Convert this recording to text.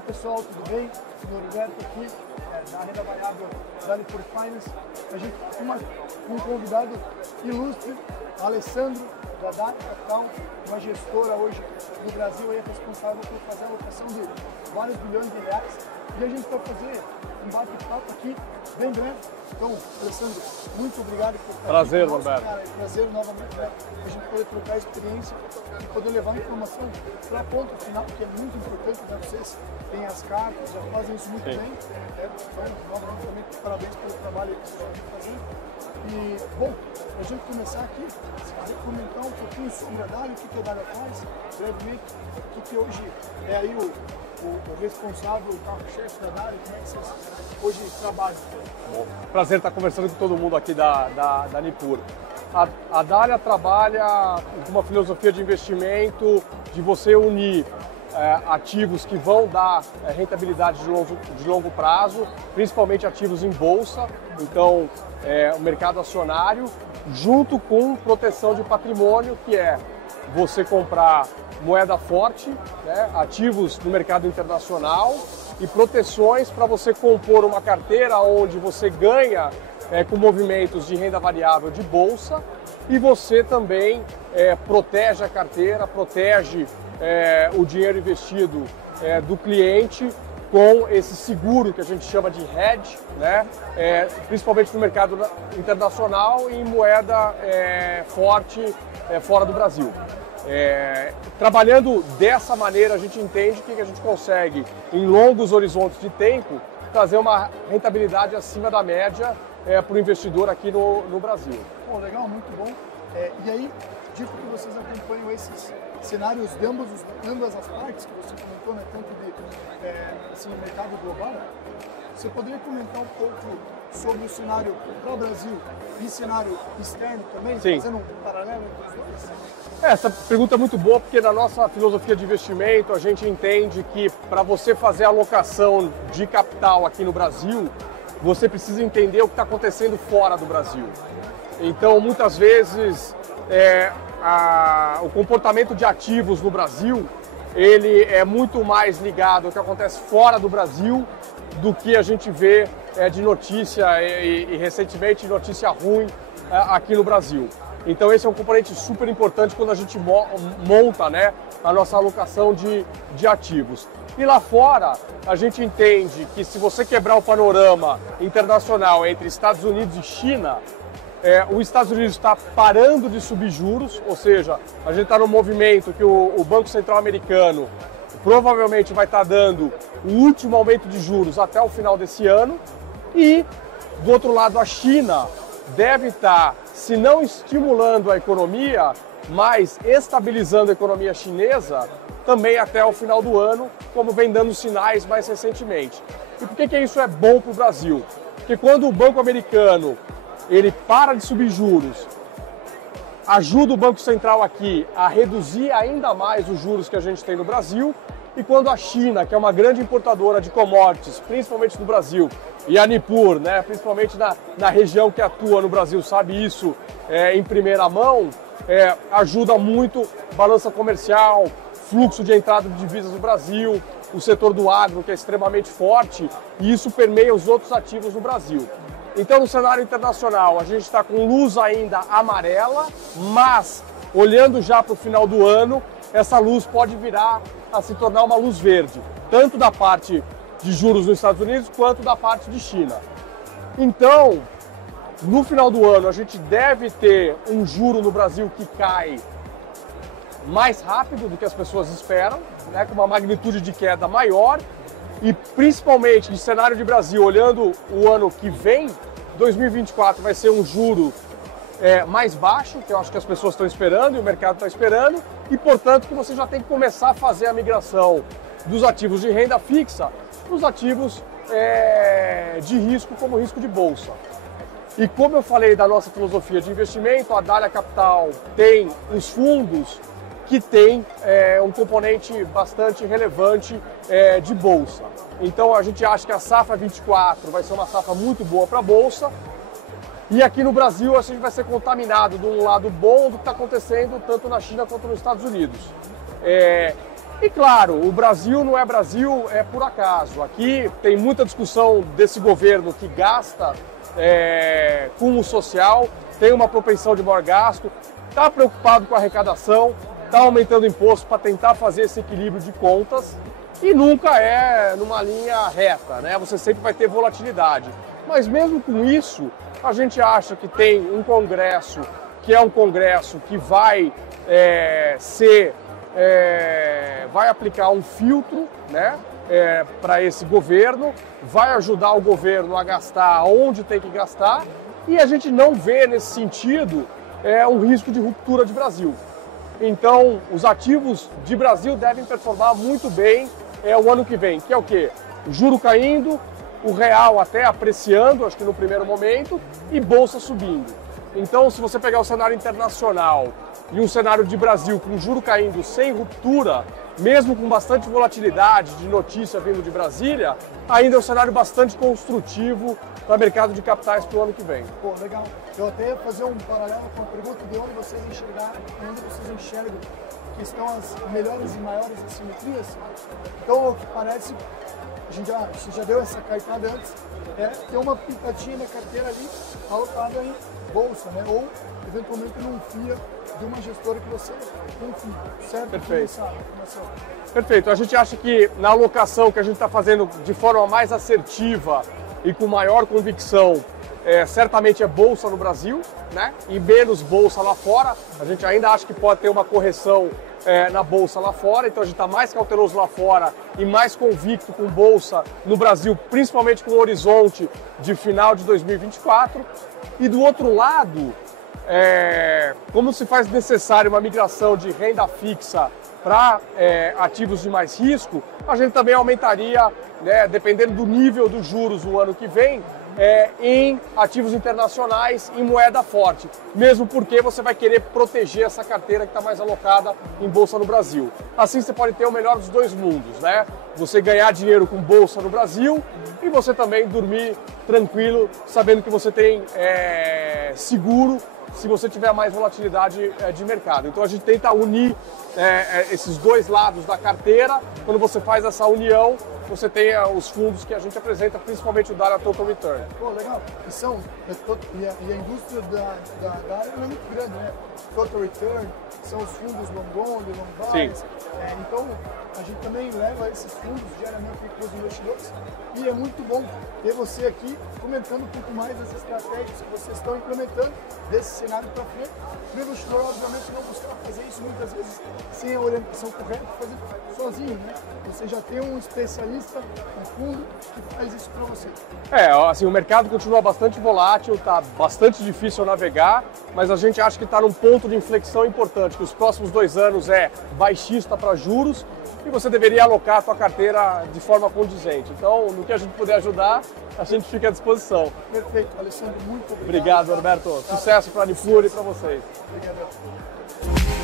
Olá pessoal, tudo bem? Norberto aqui, da renda variável da Nipur Finance. A gente tem um convidado ilustre, Alessandro, da Dali Capital, uma gestora hoje no Brasil, aí, responsável por fazer a alocação de vários bilhões de reais. E a gente vai fazer um bate-papo aqui bem breve. Então, Alessandro, muito obrigado por estar prazer, aqui. Norberto. Prazer novamente, né? A gente poder trocar experiência e poder levar a informação para a ponta final, que é muito importante para vocês. Tem as cartas, já fazem isso muito bem. Então, novamente, parabéns pelo trabalho que vocês estão fazendo. E, bom, para a gente começar aqui, se quiser comentar um pouquinho sobre a Dali, o que a Dali faz, brevemente, o que hoje é aí o responsável, o carro-chefe da Dali, como é que vocês hoje trabalham? Bom, prazer estar conversando com todo mundo aqui da Nipur. A Dali trabalha com uma filosofia de investimento de você unir ativos que vão dar rentabilidade de longo prazo, principalmente ativos em bolsa, então o mercado acionário, junto com proteção de patrimônio, que é você comprar moeda forte, né, ativos no mercado internacional e proteções para você compor uma carteira onde você ganha com movimentos de renda variável de bolsa e você também protege a carteira, protege o dinheiro investido do cliente com esse seguro que a gente chama de hedge, né? Principalmente no mercado internacional e em moeda forte fora do Brasil. Trabalhando dessa maneira, a gente entende que a gente consegue, em longos horizontes de tempo, trazer uma rentabilidade acima da média para o investidor aqui no Brasil. Pô, legal, muito bom. E aí, dito que vocês acompanham esses cenários de ambas as partes que você comentou, né, tanto de assim, mercado global, você poderia comentar um pouco sobre o cenário para o Brasil e cenário externo também, Sim. Fazendo um paralelo entre os dois? Essa pergunta é muito boa porque na nossa filosofia de investimento a gente entende que para você fazer a alocação de capital aqui no Brasil, você precisa entender o que está acontecendo fora do Brasil. Então, muitas vezes, o comportamento de ativos no Brasil, ele é muito mais ligado ao que acontece fora do Brasil do que a gente vê de notícia e recentemente notícia ruim aqui no Brasil. Então esse é um componente super importante quando a gente monta, né, a nossa alocação de ativos. E lá fora, a gente entende que se você quebrar o panorama internacional entre Estados Unidos e China, os Estados Unidos está parando de subir juros, ou seja, a gente está no movimento que o Banco Central americano provavelmente vai estar dando o último aumento de juros até o final desse ano. E, do outro lado, a China deve estar, se não estimulando a economia, mas estabilizando a economia chinesa também até o final do ano, como vem dando sinais mais recentemente. E por que isso é bom para o Brasil? Porque quando o Banco Americano ele para de subir juros, ajuda o Banco Central aqui a reduzir ainda mais os juros que a gente tem no Brasil, e quando a China, que é uma grande importadora de commodities, principalmente no Brasil, e a Nipur, né, principalmente na região que atua no Brasil, sabe isso em primeira mão, ajuda muito balança comercial, fluxo de entrada de divisas no Brasil, o setor do agro, que é extremamente forte, e isso permeia os outros ativos no Brasil. Então, no cenário internacional, a gente está com luz ainda amarela, mas olhando já para o final do ano, essa luz pode virar a se tornar uma luz verde, tanto da parte de juros nos Estados Unidos quanto da parte de China. Então, no final do ano, a gente deve ter um juro no Brasil que cai mais rápido do que as pessoas esperam, né, com uma magnitude de queda maior, e principalmente no cenário de Brasil, olhando o ano que vem, 2024 vai ser um juro mais baixo, que eu acho que as pessoas estão esperando e o mercado está esperando, e portanto que você já tem que começar a fazer a migração dos ativos de renda fixa para os ativos de risco, como risco de bolsa. E como eu falei da nossa filosofia de investimento, a Dali Capital tem os fundos que tem um componente bastante relevante de bolsa. Então a gente acha que a safra 24 vai ser uma safra muito boa para a bolsa. E aqui no Brasil a gente vai ser contaminado de um lado bom do que está acontecendo tanto na China quanto nos Estados Unidos. E claro, o Brasil não é Brasil por acaso. Aqui tem muita discussão desse governo que gasta com o social, tem uma propensão de maior gasto, está preocupado com a arrecadação, está aumentando imposto para tentar fazer esse equilíbrio de contas e nunca é numa linha reta, né? Você sempre vai ter volatilidade. Mas mesmo com isso, a gente acha que tem um Congresso que é um Congresso que vai vai aplicar um filtro, né, para esse governo, vai ajudar o governo a gastar onde tem que gastar e a gente não vê nesse sentido um risco de ruptura de Brasil. Então, os ativos de Brasil devem performar muito bem o ano que vem, que é o quê? O juro caindo, o real até apreciando, acho que no primeiro momento, e bolsa subindo. Então, se você pegar o cenário internacional e um cenário de Brasil com juro caindo sem ruptura, mesmo com bastante volatilidade de notícia vindo de Brasília, ainda é um cenário bastante construtivo para o mercado de capitais para o ano que vem. Pô, legal. Eu até ia fazer um paralelo com a pergunta de onde vocês enxergam que estão as melhores e maiores assimetrias. Então, o que parece, você já deu essa cartada antes, ter uma pitatinha na carteira ali alocada em bolsa, né? Ou eventualmente num FIA de uma gestora que você confia, certo? Perfeito. Perfeito. A gente acha que na alocação que a gente está fazendo de forma mais assertiva e com maior convicção, certamente é bolsa no Brasil, né? E menos bolsa lá fora. A gente ainda acha que pode ter uma correção na bolsa lá fora, então a gente está mais cauteloso lá fora e mais convicto com bolsa no Brasil, principalmente com o horizonte de final de 2024. E do outro lado, como se faz necessário uma migração de renda fixa para ativos de mais risco, a gente também aumentaria, né, dependendo do nível dos juros no ano que vem, em ativos internacionais em moeda forte, mesmo porque você vai querer proteger essa carteira que está mais alocada em bolsa no Brasil. Assim você pode ter o melhor dos dois mundos, né? Você ganhar dinheiro com bolsa no Brasil e você também dormir tranquilo, sabendo que você tem seguro se você tiver mais volatilidade de mercado. Então a gente tenta unir esses dois lados da carteira. Quando você faz essa união, você tem os fundos que a gente apresenta, principalmente o da área Total Return. Pô, legal. E a indústria da área não é muito grande, né? Total Return, são os fundos long only, long bias. Então, a gente também leva esses fundos diariamente para os investidores. E é muito bom ter você aqui comentando um pouco mais das estratégias que vocês estão implementando desse cenário para frente. O investidor, obviamente, não buscar fazer isso muitas vezes sem a orientação correta, fazer sozinho, né? Você já tem um especialista no fundo que faz isso para você. Assim, o mercado continua bastante volátil, está bastante difícil navegar, mas a gente acha que está num ponto de inflexão importante, que os próximos 2 anos é baixista para juros e você deveria alocar a sua carteira de forma condizente. Então, no que a gente puder ajudar, a gente fica à disposição. Perfeito, Alessandro, muito obrigado. Obrigado, Roberto. Sucesso para a Nipur e para vocês. Obrigado.